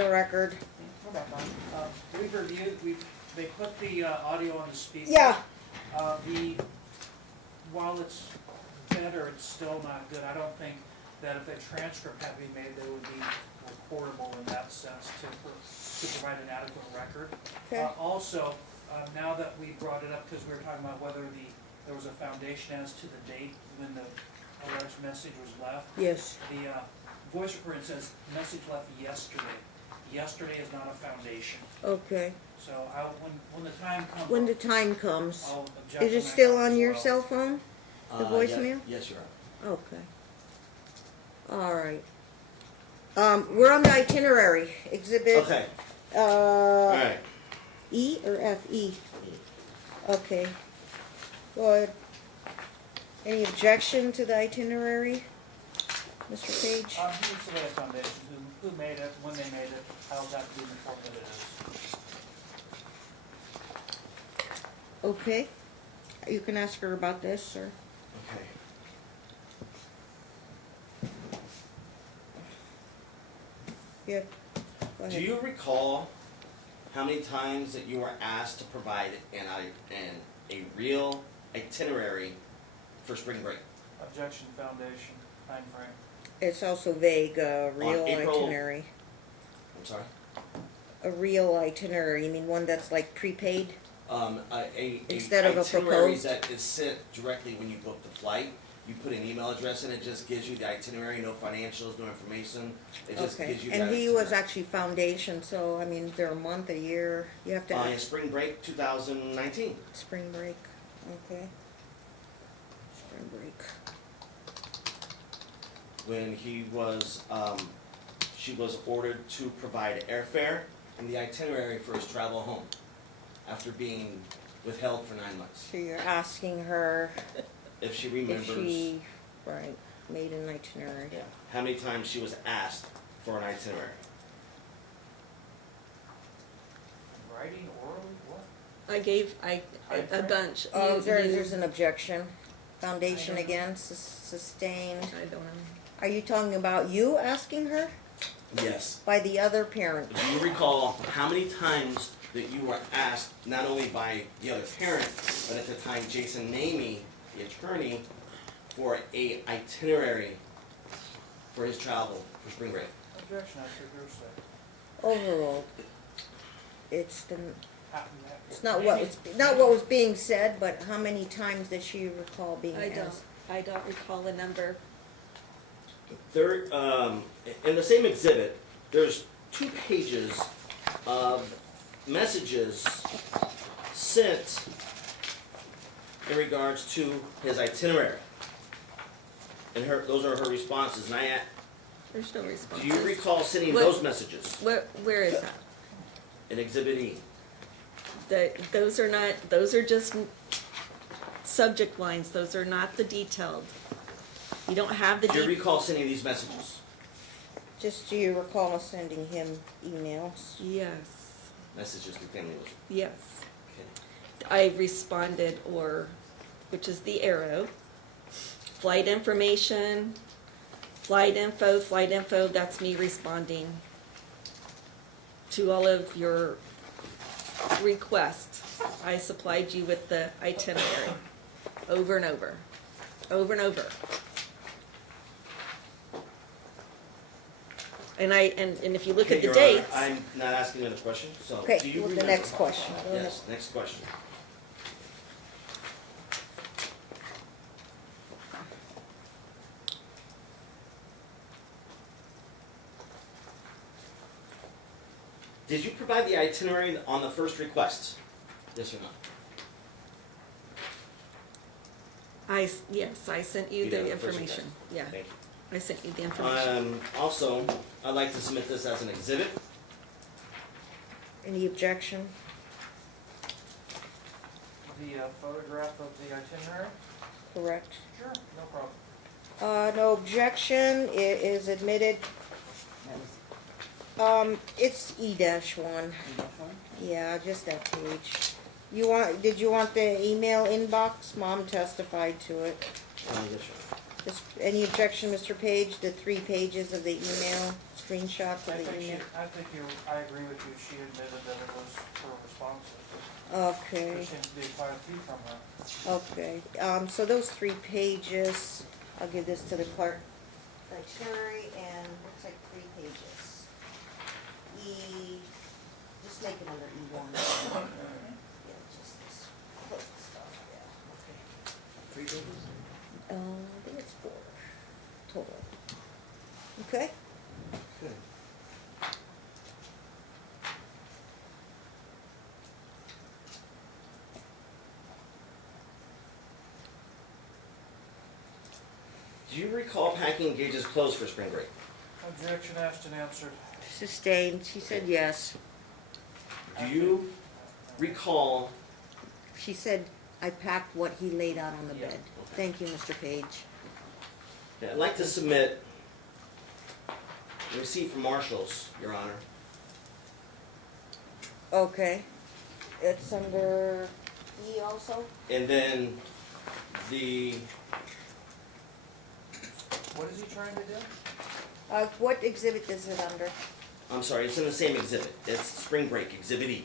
The record. We've reviewed, they put the audio on the speaker. Yeah. While it's better, it's still not good. I don't think that if a transcript had to be made, that it would be recordable in that sense to provide an adequate record. Okay. Also, now that we brought it up, because we were talking about whether there was a foundation as to the date when the alleged message was left. Yes. The voice recording says message left yesterday. Yesterday is not a foundation. Okay. So when the time comes. When the time comes. I'll object Is on it that still as on your well. cell phone? The voicemail? Yes, you are. Okay. All right. We're on the itinerary exhibit. Okay. All right. E or FE? Okay. Go ahead. Any objection to the itinerary, Mr. Page? He needs to lay a foundation. Who made it? When they made it? How that be important that it is. Okay. You can ask her about this, sir. Okay. Yeah. Go ahead. Do you recall how many times that you were asked to provide a real itinerary for spring break? Objection, foundation, time frame. It's also vague, real April- itinerary. I'm sorry? A real itinerary, you mean one that's like prepaid? Instead of a itinerary proposed? that is sent directly when you book the flight. You put an email address in, it just gives you the itinerary, no financials, no information. It just Okay, gives you and that he was itinerary. actually foundation, so, I mean, they're a month, a year, you have to Yeah, have spring break 2019. spring break, okay. Spring break, When he was, she was ordered to provide airfare and the itinerary for his travel home after being withheld for 9 months. so you're asking her If she if remembers, she, right, made an itinerary. yeah, how many times she was asked for an itinerary. Writing, orally, what? I gave a bunch. There's an objection. I Foundation don't know. again, sustained. I don't know. Are you talking about you asking her? Yes. By the other parent? Do you recall how many times that you were asked, not only by the other parent, but at the time Jason Namey, the attorney, for a itinerary for his travel for spring break? Objection, I should hearsay. Overruled. It's the, Happened it's not what was being said, but how many times does she recall being asked? I don't recall the number. There, in the same exhibit, there's 2 pages of messages sent in regards to his itinerary. And those are her responses. And There's no response. do you recall sending What- those messages Where is that? in Exhibit E? Those are not. Those are just subject lines. Those are not the detailed. You don't have the Do you detail. recall sending these messages? Just do you recall sending him emails? Yes. Messages to family members. Yes. Okay. I responded, which is the arrow. Flight information, flight info, that's me responding to all of your requests. I supplied you with the itinerary over and over, over and over. And if you look Okay, at the Your Honor, dates. I'm not asking another question, so Okay, do you with the remember? next question. Go ahead. Yes, next question. Did you provide the itinerary on the first request? Yes or no? Yes, I sent you You did the on the first information. request. Yeah, Thank I sent you the information. you. Also, I'd like to submit this as an exhibit. Any objection? The photograph of the itinerary? Correct. Sure, no problem. No objection, it is admitted. It's E-1. Yeah, just that page. Did you want the email inbox? Mom testified to it. Yes, sir. Any objection, Mr. Page, the 3 pages of the email? screenshots I of the think email? I agree with you, she admitted that it was her responses. Okay, There seems to be quite a few from her. okay, so those 3 pages, I'll give this to the clerk. Itinerary and looks like 3 pages. Just make it under E1. Yeah, just this quick stuff, yeah. 3 pages? I think it's 4 total. Okay? Good. Do you recall packing Gage's clothes for spring break? Objection asked and answered. Sustained, she said yes. Do you recall, She said, I packed what he laid out on the Yeah. bed. Thank you, Mr. Page. I'd like to submit a receipt from Marshall's, Your Honor. Okay. It's under E also? And then the, What is he trying to do? What exhibit is it under? I'm sorry, it's in the same exhibit. It's spring break, Exhibit E.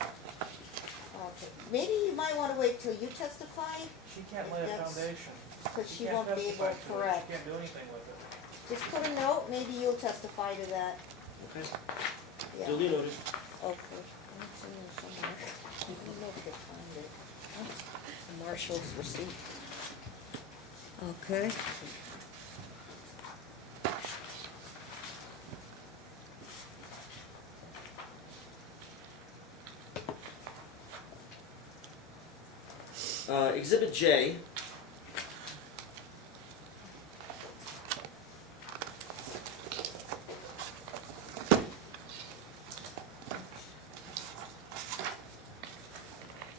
Okay. Maybe you might wanna wait till you testify, She can't lay a That's- foundation. cause she can't won't be able testify to to it. correct. She can't do anything with it. Just put a note, maybe you'll testify to that. Okay, Yeah. duly noted. Okay. It's in there somewhere. I don't know if I can find it. Marshall's receipt. Okay. Exhibit J.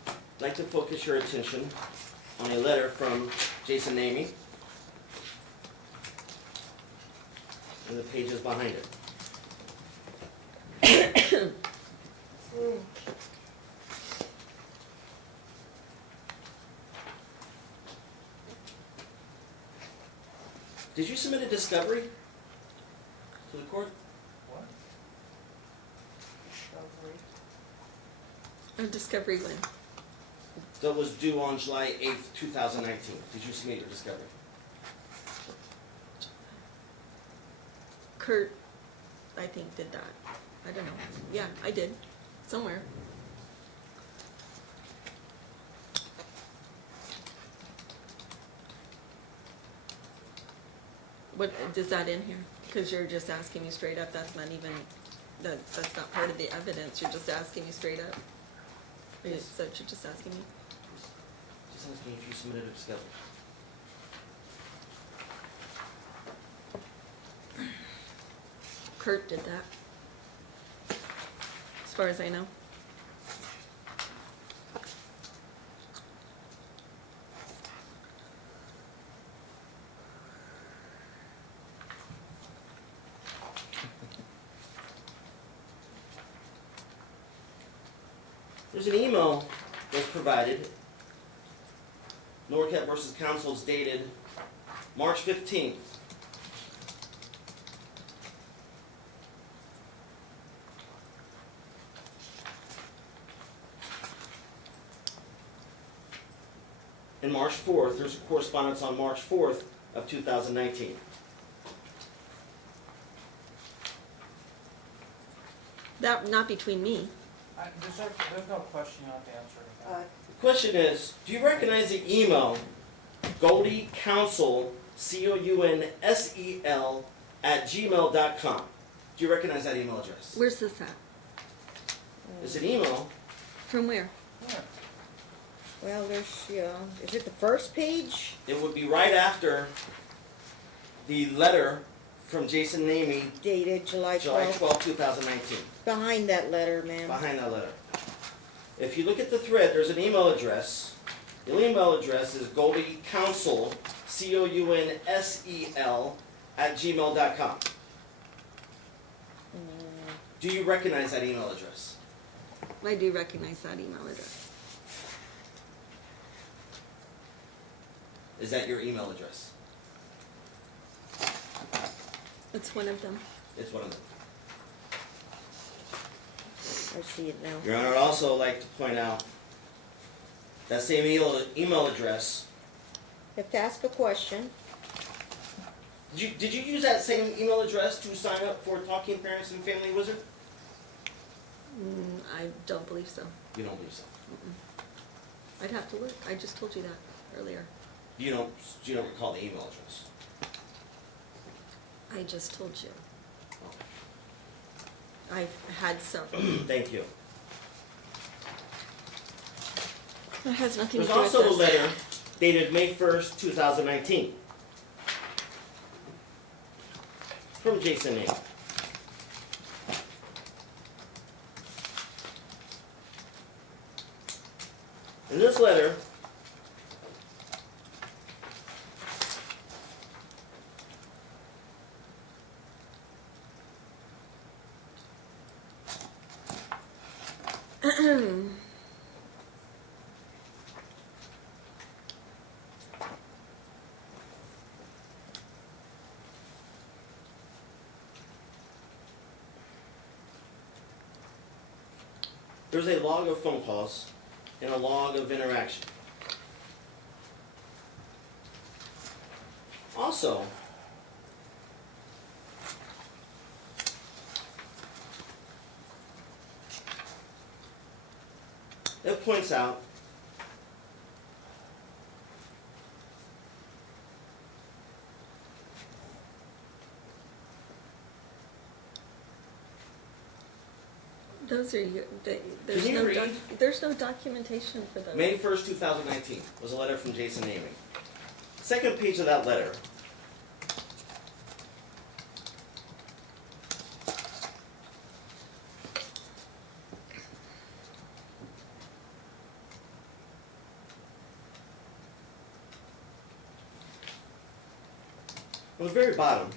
I'd like to focus your attention on a letter from Jason Namey and the pages behind it. Did you submit a discovery to the court? What? A discovery when? That was due on July 8th, 2019. Did you submit your discovery? Kurt, I think, did that. I don't know. Yeah, I did. Somewhere. What, is that in here? Because you're just asking me straight up, that's not even, that's not part of the evidence, you're just asking me straight up? Yes. So you're just asking me? Just asking if you submitted a discovery. Kurt did that. As far as I know. There's an email that's provided. Norcutt versus Council is dated March 15th. And March 4th, there's a correspondence on March 4th of 2019. That, not between me. There's no question you don't have to answer anything. The question is, do you recognize the email GoldieCounsel, COUNSEL, @gmail.com? Do you recognize that email address? Where's this at? It's an email. From where? Yeah. Well, there's, yeah, is it the first page? It would be right after the letter from Jason Namey, Dated July July 12th. 12, 2019. Behind that letter, ma'am. Behind that letter. If you look at the thread, there's an email address. The email address is GoldieCounsel, COUNSEL, @gmail.com. Do you recognize that email address? I do recognize that email address. Is that your email address? It's one of them. It's one of them. I see it now. Your Honor, I'd also like to point out that same email address. You have to ask a question. Did you use that same email address to sign up for Talking Parents and Family Wizard? I don't believe so. You don't believe so. I'd have to look. I just told you that earlier. You don't recall the email address? I just told you. I've had several. Thank you. That has nothing to There's do with also a this. letter dated May 1st, 2019 from Jason A. In this letter, there's a log of phone calls and a log of interaction. Also, it points out Those are your, there's Can you no read? there's no documentation for those. May 1st, 2019 was a letter from Jason Amy. Second page of that letter. On the very bottom,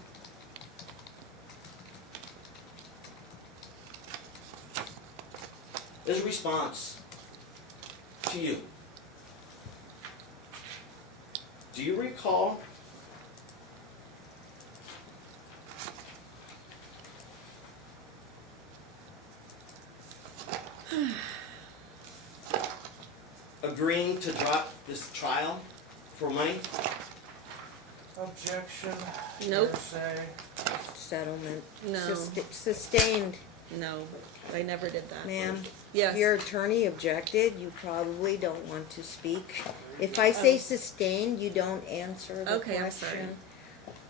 there's a response to you. Do you recall agreeing to drop this trial for money? Objection. Nope. Hearsay. Settlement. No. Sustained, No, I never did that. ma'am. Yes. If your attorney objected, you probably don't want to speak. If I say sustained, you don't answer the question. Okay, I'm sorry.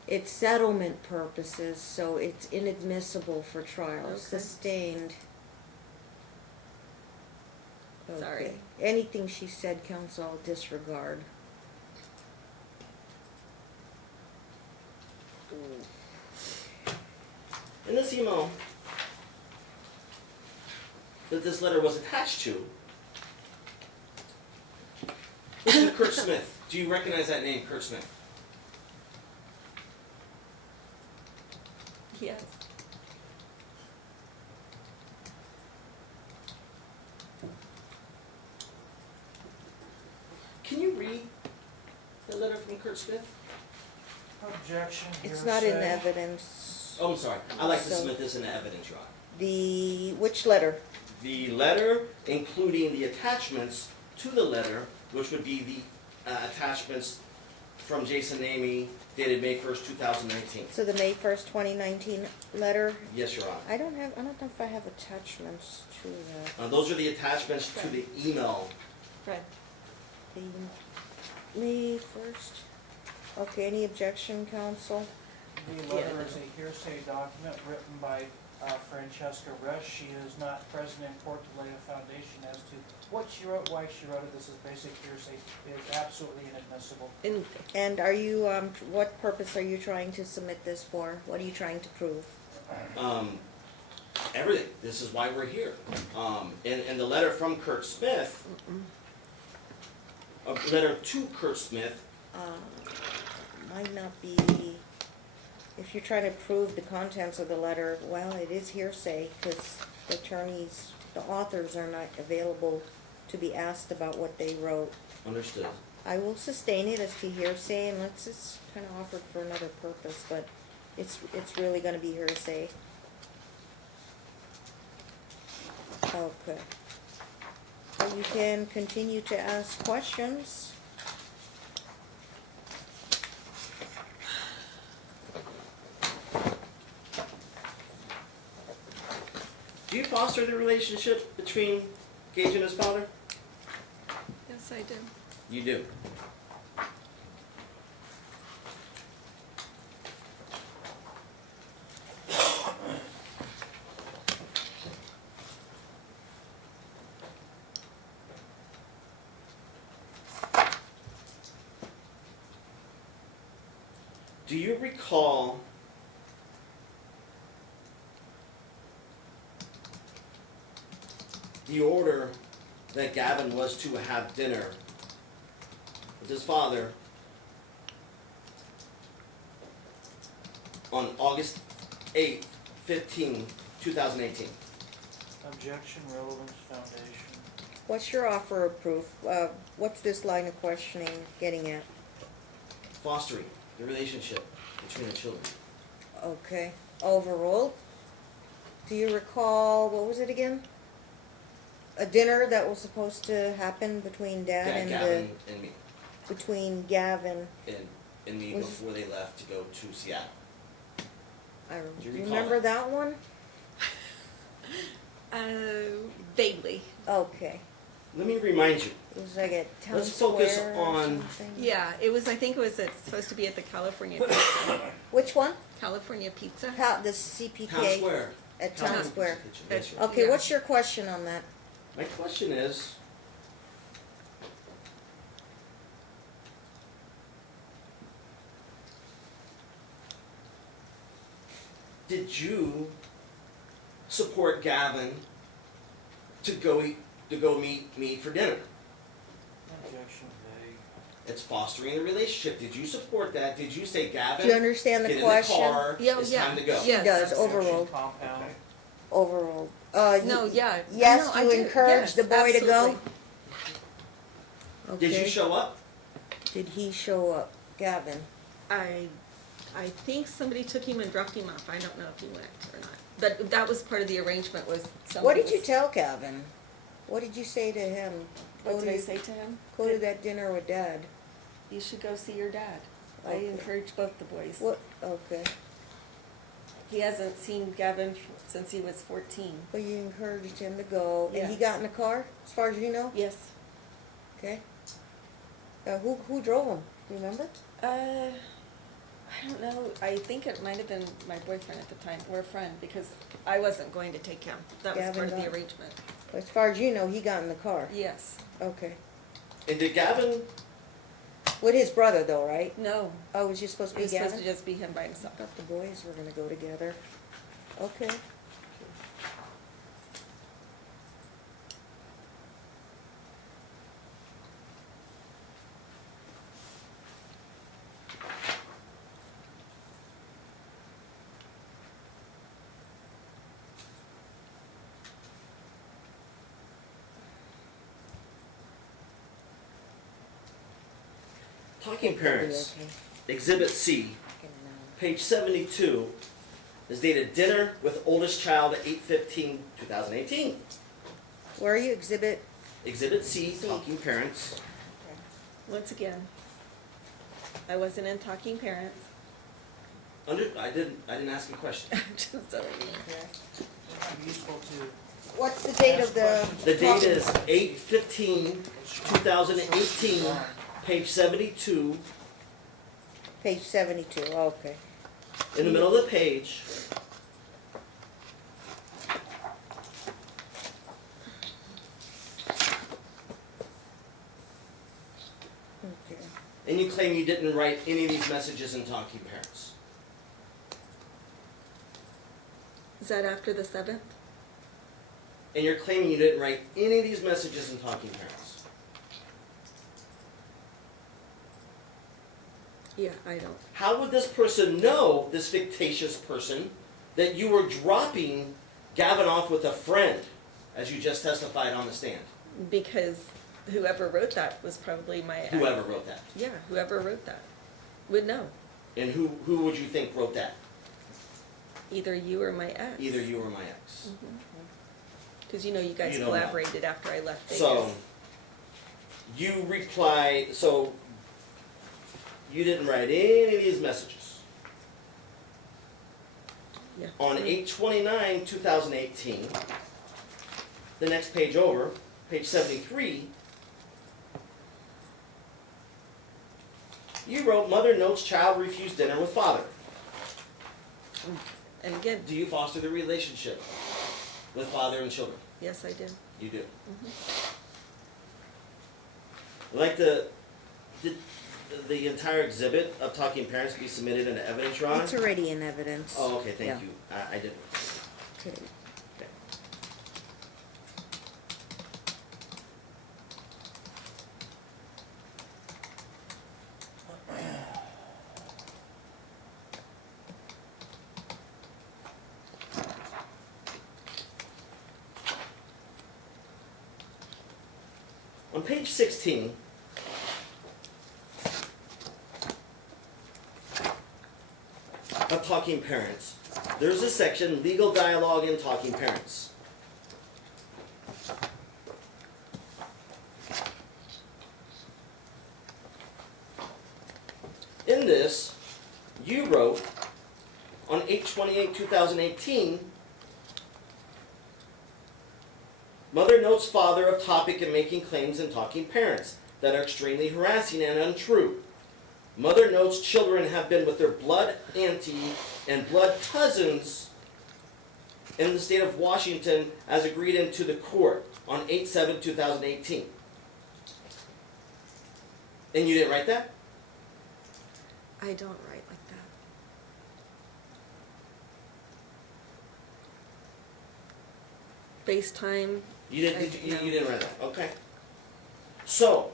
It's settlement purposes, so it's inadmissible for trial. Okay. Sustained. Sorry. Okay. Anything she said, counsel, I'll disregard. In this email that this letter was attached to, Mr. Kurt Smith. Do you recognize that name, Kurt Smith? Yes. Can you read the letter from Kurt Smith? Objection. It's not in hearsay. evidence. Oh, I'm sorry. I'd like to So- submit this into evidence, Your Honor. Which letter? The letter, including the attachments to the letter, which would be the attachments from Jason Amy, dated May 1st, 2019. So the May 1st, 2019 letter? Yes, Your Honor. I don't know if I have attachments to that. Those are the attachments to the email. Fred. The May 1st. Okay, any objection, counsel? The letter is a hearsay document written by Francesca Resch. She is not present in court to lay a foundation as to what she wrote, why she wrote it. This is basic hearsay. It is absolutely inadmissible. And are you, what purpose are you trying to submit this for? What are you trying to prove? Everything. This is why we're here. And the letter from Kurt Smith, a letter to Kurt Smith, Might not be, if you're trying to prove the contents of the letter, well, it is hearsay, because the attorneys, the authors are not available to be asked about what they wrote. understood. I will sustain it as to hearsay, unless it's kind of offered for another purpose, but It's really gonna be hearsay. Okay. So you can continue to ask questions. Do you foster the relationship between Gage and his father? Yes, I do. You do. Do you recall the order that Gavin was to have dinner with his father on August 8th, 2018? Objection, relevance, foundation. What's your offer of proof? What's this line of questioning getting at? Fostering the relationship between the children. Okay. Overruled? Do you recall, what was it again? A dinner that was supposed to happen between Dad and Gavin and me. between Gavin. And me Was- before they left to go to Seattle. I Do you recall remember that? that one? Vaguely. Okay. Let me remind you. It was like at Town Let's focus Square or on- something. Yeah, it was, I think it was supposed to be at the California Pizza. Which one? California Pizza? The Town CPK. Square. At Town California Square. Kitchen. Yes, sir. Okay, Yeah. what's your question on that? My question is, did you support Gavin to go meet me for dinner? Objection, vague. It's fostering the relationship. Did you support that? Did you say, Gavin, Do you understand get the in question? the car, Yeah, it's yeah. time to go? Yeah. He does, Yes. overruled, Compound. overruled. No, yeah. Yes, No, I you do. encourage Yes, the boy to go? absolutely. Did you Okay. show up? Did he show up? Gavin? I think somebody took him and dropped him off. I don't know if he went or not. But that was part of the arrangement was somebody What did you was- tell Gavin? What did you say to him? What Go did I to- say to him? Go to that dinner with Dad. You should go see your dad. I Okay. encourage both the boys. What, okay. He hasn't seen Gavin since he was 14. Well, you encouraged him to go, and he Yes. got in the car, as far as you know? Yes. Okay. Who drove him? Do you remember? I don't know. I think it might have been my boyfriend at the time, or a friend, because I wasn't going to take him. That was Gavin part of the got- arrangement. As far as you know, he got in the car. Yes. Okay. And did Gavin, With his brother, though, right? No. Oh, it was just supposed to It be was supposed to Gavin? just be him by himself. I thought the boys were gonna go together. Okay. talking parents, Okay. Exhibit C, page 72, is dated dinner with oldest child at 8/15/2018. Where are you? Exhibit? Exhibit C, C. talking parents. Once again, I wasn't in Talking Parents. I didn't ask a question. I'm just telling you. It'd be useful to. What's the date of the? The date is 8/15/2018, page 72. Page 72, okay. In the middle of the page, Okay. and you claim you didn't write any of these messages in Talking Parents. Is that after the 7th? And you're claiming you didn't write any of these messages in Talking Parents. Yeah, I don't. How would this person know, this fictitious person, that you were dropping Gavin off with a friend, as you just testified on the stand? Because whoever wrote that was probably my ex. Whoever wrote that. Yeah, whoever wrote that would know. And who would you think wrote that? Either you or my ex. Either you or my ex. Because you know you guys You don't know. collaborated after I left Vegas. So, you reply, so you didn't write any of these messages. Yeah. On 8/29/2018, the next page over, page 73, you wrote, "Mother notes child refused dinner with father." And again, Do you foster the relationship with father and children? yes, I did. You do. Like did the entire exhibit of talking parents be submitted into evidence, Your Honor? It's already in evidence. Oh, okay, thank Yeah. you. I didn't. Okay. Okay. On page 16, of Talking Parents, there's a section, Legal Dialogue in Talking Parents. In this, you wrote, on 8/28/2018, "Mother notes father of topic and making claims in Talking Parents that are extremely harassing and untrue. Mother notes children have been with their blood auntie and blood cousins in the state of Washington as agreed into the court on 8/7/2018. And you didn't write that? I don't write like that. FaceTime. You didn't, No. you didn't write that, okay. So,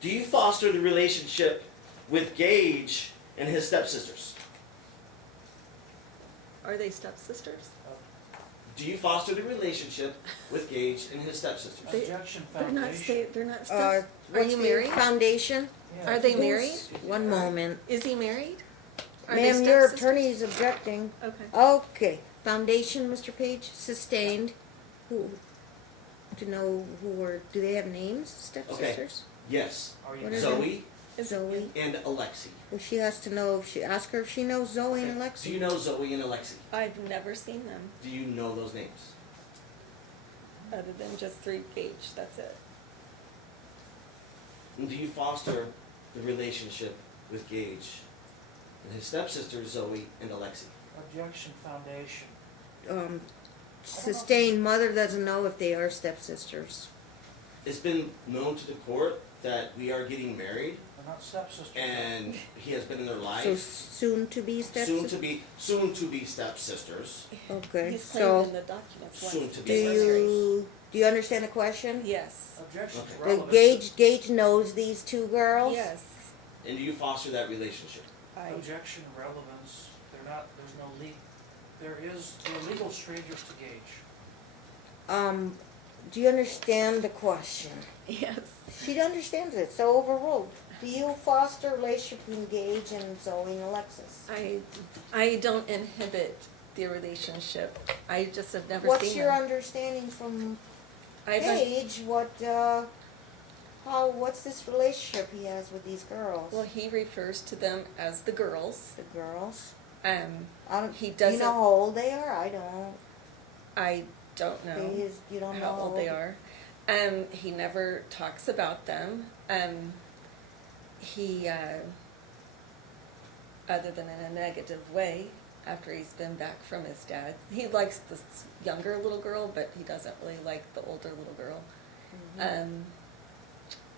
do you foster the relationship with Gage and his stepsisters? Are they stepsisters? Do you foster the relationship with Gage and his stepsisters? Objection They're not foundation. they're not Uh, step. Are what's you the married? Foundation? Yeah. Are they Who's- married? One moment. Is he married? Are they Ma'am, your stepsisters? attorney is objecting. Okay. Okay, foundation, Mr. Page, sustained. Who, to know who were, do they have names, stepsisters? Yes. Are you What is Zoe Zoe? and Alexi. Well, she has to know, if she, ask her if she knows Zoe and Do Alexi. you know Zoe and Alexi? I've never seen them Do you know those names? other than just through Gage. That's it. And do you foster the relationship with Gage and his stepsisters, Zoe and Alexi? Objection foundation. Sustained, mother doesn't know if they are stepsisters. It's been known to the court that we are getting married, They're not stepsisters. and he has been in their So life. soon to be stepsisters? Soon to be stepsisters. Okay, He's claimed in so, the documents. Soon once to do be they were married. do you understand the question? Yes. Objection's Okay. The relevant. Gage knows these two girls? Yes. And do you foster that relationship? Objection relevance. They're not, there's no they're legal strangers to Gage. Do you understand the question? Yes. She understands it, so overruled. Do you foster a relationship between Gage and Zoe and Alexis? I don't inhibit the relationship. I just have never What's seen your them. understanding from I don't, Gage, what's this relationship he has with these girls? well, he refers to them as the girls. The girls? I Do He you doesn't- know how old they are? I don't. don't know You don't know how old they are. He never talks about them. He, other than in a negative way, after he's been back from his dad, he likes this younger little girl, but he doesn't really like the older little girl.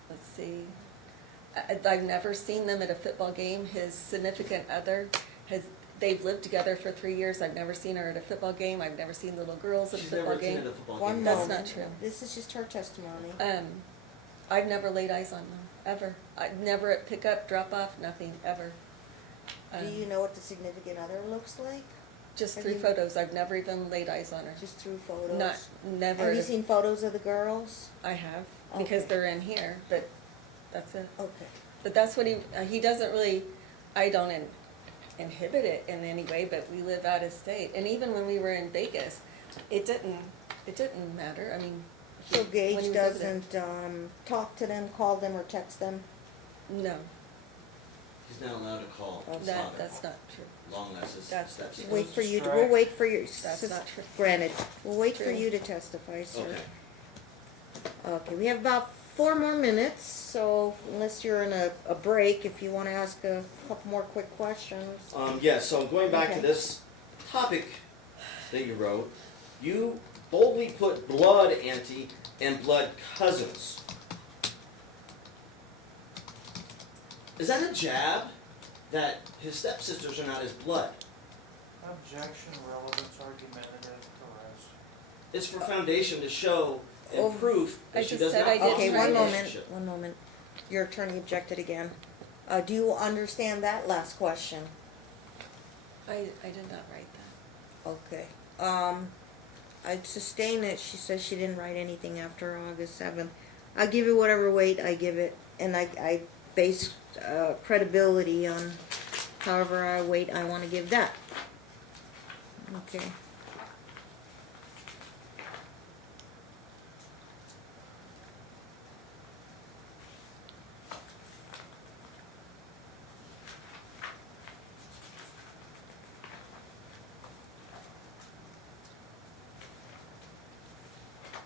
Let's see. I've never seen them at a football game. His significant other they've lived together for 3 years. I've never seen her at a football game. I've never seen little girls at a She's football never game. attended a football One game. That's moment. not true. This is just her testimony. I've never laid eyes on them, ever. Never at pickup, drop off, nothing, ever. Do you know what the significant other looks like? Just have through you- photos. I've never even laid eyes on her. Just through photos? Never. Have you seen photos of the girls? I have, because Okay. they're in here, but that's it. Okay. But that's what he doesn't really, I don't inhibit it in any way, but we live out of state. And even when we were in Vegas, it didn't matter. I mean, So when he Gage was over there. doesn't, talk to them, call them, or text them? No, He's not allowed to call his that, father, that's not true. long as his That's- stepson. Wait for you, Strike. we'll wait for your, That's not true. granted, we'll wait for True. you to testify, sir. Okay. Okay, we have about 4 more minutes, so unless you're in a break, if you wanna ask a couple more quick questions. Yeah, so going back to Okay. this topic that you wrote, you boldly put blood auntie and blood cousins. Is that a jab that his stepsisters are not his blood? Objection, relevance, argumentative, perez. It's for foundation to show Oh, and proof I that she just does said not I didn't Okay, foster a write one it. moment, relationship. one moment. Your attorney objected again. Do you understand that last question? I did not write that. Okay. I'd sustain it. She says she didn't write anything after August 7th. I give it whatever weight I give it, and I base credibility on however I weight I want to give that. Okay.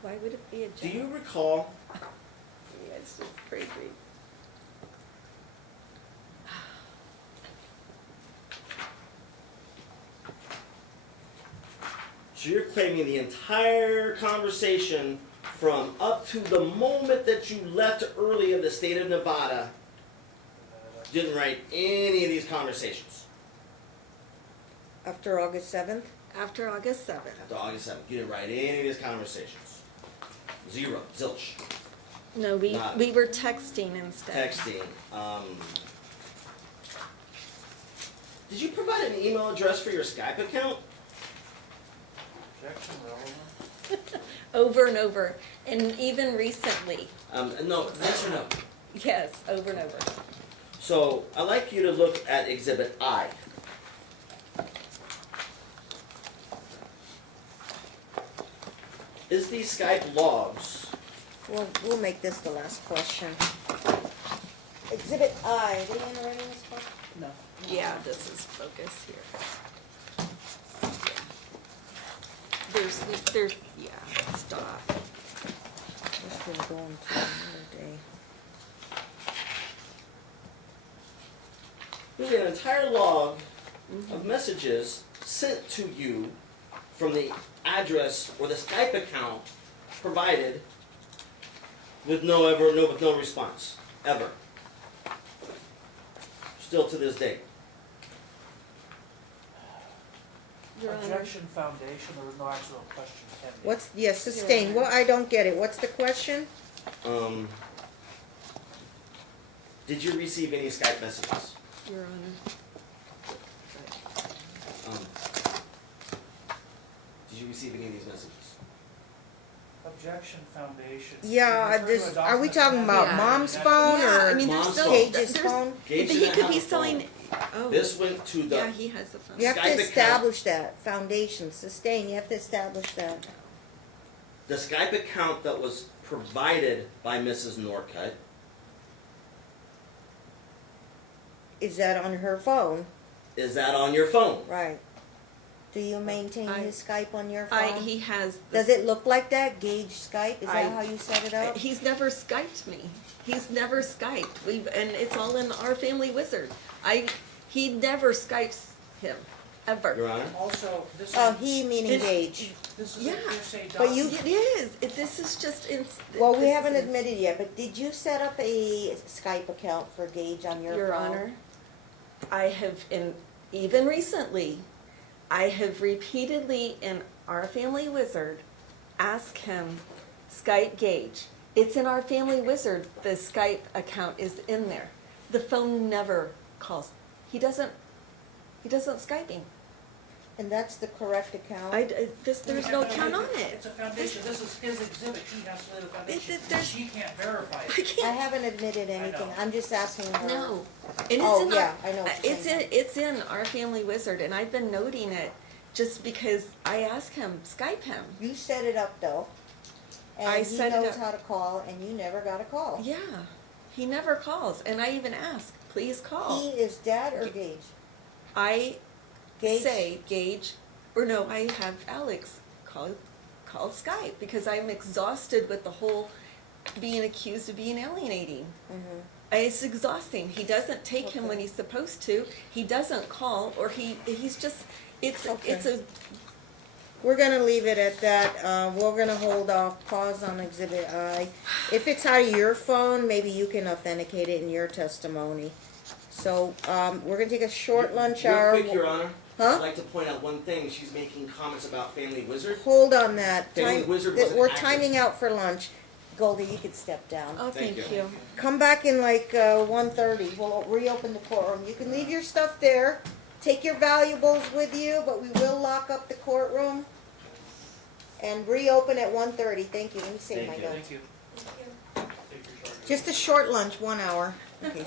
Why would it be a job? Do you recall, Yeah, it's just crazy. so you're claiming the entire conversation from up to the moment that you left early in the state of Nevada, didn't write any of these conversations After August 7th? After August 7th. after August 7th? You didn't write any of these conversations. Zero, zilch. No, we Not- were texting instead. Texting. Did you provide an email address for your Skype account? Objection, relevant. Over and over, and even recently. No, yes or no? Yes, over and over. So I'd like you to look at Exhibit I. Is these Skype logs? We'll make this the last question. Exhibit I, did you enter any of this question? No. Yeah, this is focus here. There's, yeah, stop. This will go into another day. There's an entire log of messages sent to you from the address or the Skype account provided with no response, ever. Still to this day. Your Honor. Objection, foundation, there was no actual question pending. What's, yes, sustain, well, I don't get it, what's the question? Did you receive any Skype messages? Your Honor. Um, did you receive any of these messages? Objection, foundation. Yeah, Refer to a this, are we document talking about pending. mom's That's- phone Yeah, I or mean, Mom's there's still, phone. Gage's there's, phone? Gage he didn't could have be a phone. selling, oh. This went to the Yeah, he has the phone. You have Skype to account. establish that, foundation, sustain, you have to establish that. the Skype account that was provided by Mrs. Norcutt. Is that on her phone? Is that on your phone? Right. Do you maintain I- his Skype on your phone? He has. Does it look like that, Gage Skype? Is I- that how you set it up? He's never Skyped me. He's never Skyped. And it's all in our family wizard. He never Skypes him, ever. Your Honor? Also, this is. Oh, he meaning It's- Gage. This is Yeah. a hearsay But you- document. It is. This is just. Well, we this haven't is- admitted yet, but did you set up a Skype account for Gage on your phone? Your Honor, I have, even recently, I have repeatedly in our family wizard asked him, Skype Gage. It's in our family wizard, the Skype account is in there. The phone never calls. He doesn't Skype him. And that's the correct account? There's no count on it. It's a foundation, this is his exhibit, he has to lay the foundation, there's- she can't verify I it. I can't, haven't admitted anything, know. I'm just asking her. no. And Oh, it's in yeah, I know what you're saying. it's in Our Family Wizard, and I've been noting it just because I ask him, Skype him. You set it up though. I And he set it knows up. how to call, and you never got a call. Yeah, he never calls, and I even ask, please call. He is Dad or Gage? I Gage? say Gage, or no, I have Alex call Skype because I'm exhausted with the whole being accused of being alienating. Mhm. It's exhausting. He doesn't take him Okay. when he's supposed to. He doesn't call, or he's just. It's Okay. it's a. We're gonna leave it at that, we're gonna hold off, pause on exhibit I. If it's out of your phone, maybe you can authenticate it in your testimony. So, we're gonna take a short lunch hour. Real quick, Your Honor. Huh? I'd like to point out one thing. She's making comments about Family Wizard. Hold on that. Family Time- Wizard that wasn't We're active. timing out for lunch. Goldie, you could step down. Oh, Thank thank you. you. Come back in like 1:30. We'll reopen the courtroom. You can leave your stuff there. Take your valuables with you, but we will lock up the courtroom and reopen at 1:30. Thank you. Let me save Thank my you. notes. Thank you. Take your short- Just a short lunch, 1 hour. Okay,